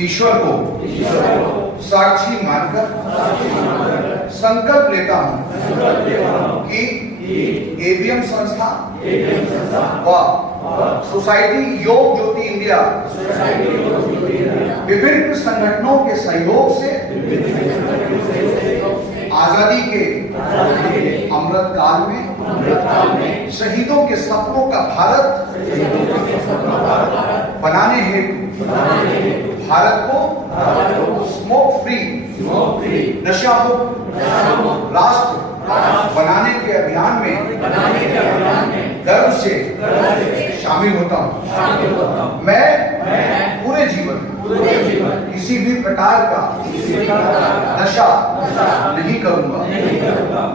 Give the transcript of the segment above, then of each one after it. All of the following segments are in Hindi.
ईश्वर को साक्षी मानकर संकल्प लेता हूँ कि एबीएम संस्था व सोसाइटी योग ज्योति इंडिया विभिन्न संगठनों के सहयोग से आजादी के अमृत काल में शहीदों के सपनों का भारत बनाने हेतु भारत को स्मोक फ्री नशा मुक्त राष्ट्र बनाने के अभियान में गर्व से शामिल होता हूँ। मैं पूरे जीवन किसी भी प्रकार का नशा नहीं करूंगा।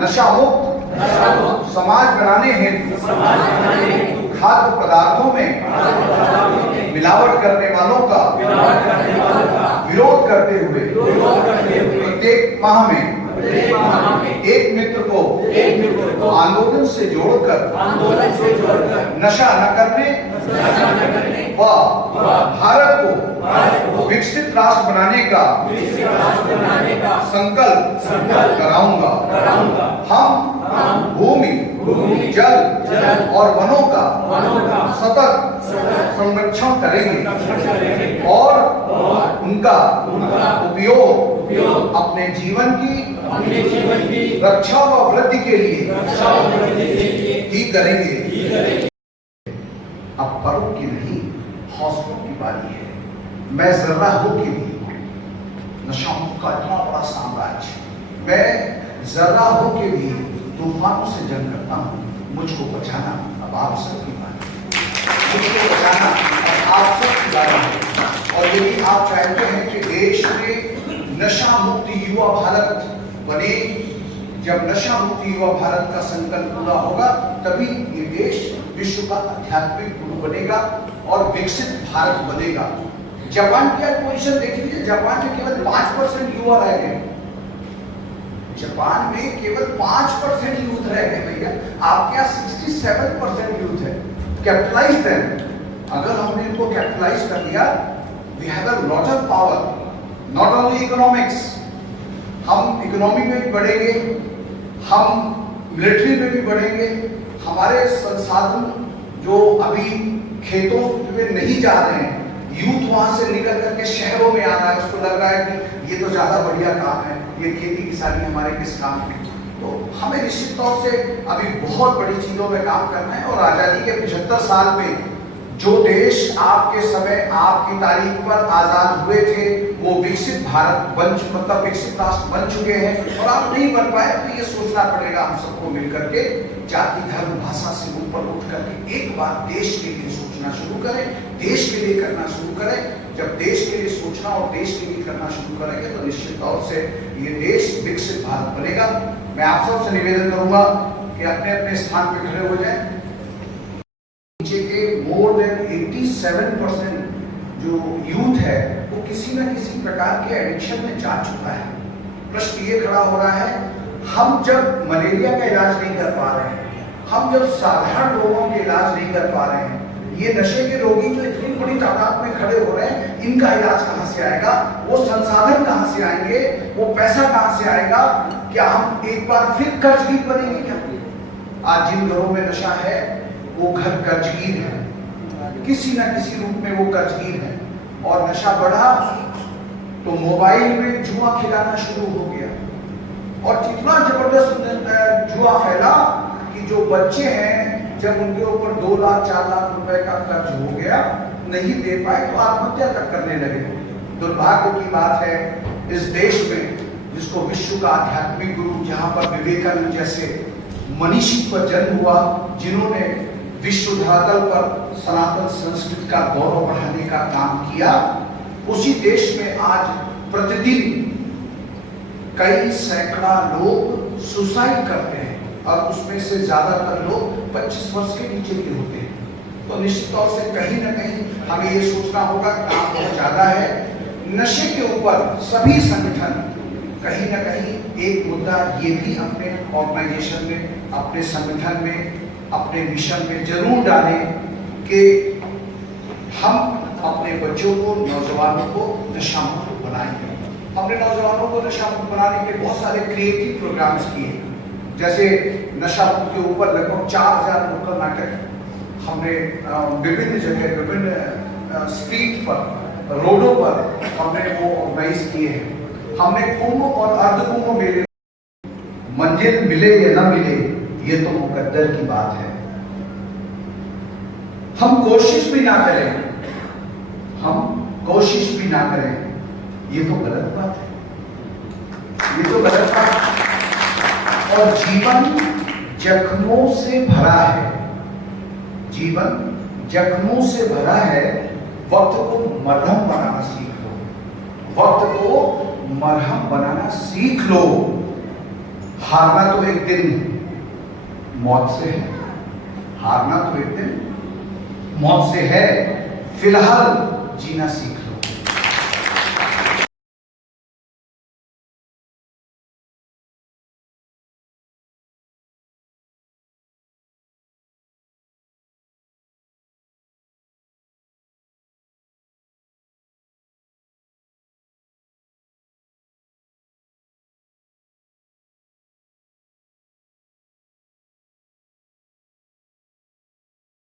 नशा मुक्त समाज बनाने हेतु खाद्य पदार्थों में मिलावट करने वालों का विरोध करते हुए प्रत्येक माह में एक मित्र को आंदोलन से जोड़कर नशा न करने व भारत को विकसित राष्ट्र बनाने का संकल्प कराऊंगा। हम भूमि जल और वनों का सतत संरक्षण करेंगे और उनका उपयोग अपने जीवन की रक्षा व वृद्धि के लिए ही करेंगे। अब परों की नहीं हौसलों की बारी है। मैं जर्रा हो के भी नशाओं का इतना बड़ा साम्राज्य, मैं जर्रा हो के भी तूफानों से जंग करता हूँ। मुझको बचाना अब आप सबकी बात है। मुझको बचाना अब आप सबकी बात है। और यदि आप चाहते हैं कि देश में नशा मुक्त युवा भारत बने, जब नशा मुक्त युवा भारत का संकल्प पूरा होगा तभी ये देश विश्व का आध्यात्मिक गुरु बनेगा और विकसित भारत बनेगा। जापान की पोजीशन देख लीजिए, जापान में केवल 5% युवा रह गए। जापान में केवल 5% यूथ रह गए भैया। आपके यहाँ 67% यूथ है। Capitalize them. अगर हमने इनको कैपिटलाइज कर लिया, we have a lot of power, not only economics. हम इकोनॉमी में भी बढ़ेंगे, हम मिलिट्री में भी बढ़ेंगे। हमारे संसाधन जो अभी खेतों में नहीं जा रहे हैं, यूथ वहां से निकल करके शहरों में आ रहा है। उसको लग रहा है कि ये तो ज्यादा बढ़िया काम है, ये खेती किसानी हमारे किस काम में। तो हमें निश्चित तौर से अभी बहुत बड़ी चीजों में काम करना है। और आजादी के 75 साल में जो देश आपके समय आपकी तारीख पर आजाद हुए थे, वो विकसित भारत मतलब विकसित राष्ट्र बन चुके हैं। और आप नहीं बन पाए तो ये सोचना पड़ेगा हम सबको मिलकर के, जाति धर्म भाषा से ऊपर उठ करके एक बार देश के लिए सोचना शुरू करें, देश के लिए करना शुरू करें। जब देश के लिए सोचना और देश के लिए करना शुरू करेंगे तो निश्चित तौर से ये देश विकसित भारत बनेगा। मैं आप सबसे निवेदन करूंगा कि अपने अपने स्थान पर खड़े हो जाएं। नीचे के मोर देन 87% जो यूथ है वो किसी न किसी प्रकार के एडिक्शन में जा चुका है। प्रश्न ये खड़ा हो रहा है, हम जब मलेरिया का इलाज नहीं कर पा रहे हैं, हम जब साधारण रोगों के इलाज नहीं कर पा रहे हैं, ये नशे के रोगी जो इतनी बड़ी तादाद में खड़े हो रहे हैं, इनका इलाज कहां से आएगा? वो संसाधन कहां से आएंगे? वो पैसा कहां से आएगा? क्या हम एक बार फिर कर्जगीर बनेंगे क्या? आज जिन घरों में नशा है वो घर कर्जगीर है, किसी न किसी रूप में वो कर्जगीर है। और नशा बढ़ा तो मोबाइल में जुआ खिलाना शुरू हो गया और इतना जबरदस्त जुआ फैला कि जो बच्चे हैं जब उनके ऊपर 2 लाख 4 लाख रुपए का कर्ज हो गया, नहीं दे पाए तो आत्महत्या तक करने लगे। दुर्भाग्य की बात है इस देश में, जिसको विश्व का आध्यात्मिक गुरु, जहां पर विवेकानंद जैसे मनीषी पर जन्म हुआ, जिन्होंने विश्व धरातल पर सनातन संस्कृति का गौरव बढ़ाने का काम किया, उसी देश में आज प्रतिदिन कई सैकड़ा लोग सुसाइड करते हैं और उसमें से ज्यादातर लोग 25 वर्ष के नीचे के होते हैं। तो निश्चित तौर से कहीं ना कहीं हमें ये सोचना होगा, काम बहुत ज्यादा है। नशे के ऊपर सभी संगठन कहीं ना कहीं एक मुद्दा ये भी अपने ऑर्गेनाइजेशन में, अपने संगठन में, अपने मिशन में जरूर डालें कि हम अपने बच्चों को, नौजवानों को नशा मुक्त बनाएंगे। हमने नौजवानों को नशा मुक्त बनाने के बहुत सारे क्रिएटिव प्रोग्राम्स किए, जैसे नशा मुक्त के ऊपर लगभग 4000 नुक्कड़ नाटक हमने विभिन्न जगह, विभिन्न स्ट्रीट पर, रोडों पर हमने वो ऑर्गेनाइज किए हैं। हमने कुंभ और अर्ध कुंभ मेले, मंजिल मिले या न मिले ये तो मुकद्दर की बात है, हम कोशिश भी ना करें, हम कोशिश भी ना करें, ये तो गलत बात है, ये तो गलत बात है। और जीवन जख्मों से भरा है, जीवन जख्मों से भरा है। वक्त को मरहम बनाना सीख लो, वक्त को मरहम बनाना सीख लो। हारना तो एक दिन मौत से है, हारना तो एक दिन मौत से है, फिलहाल जीना सीख लो।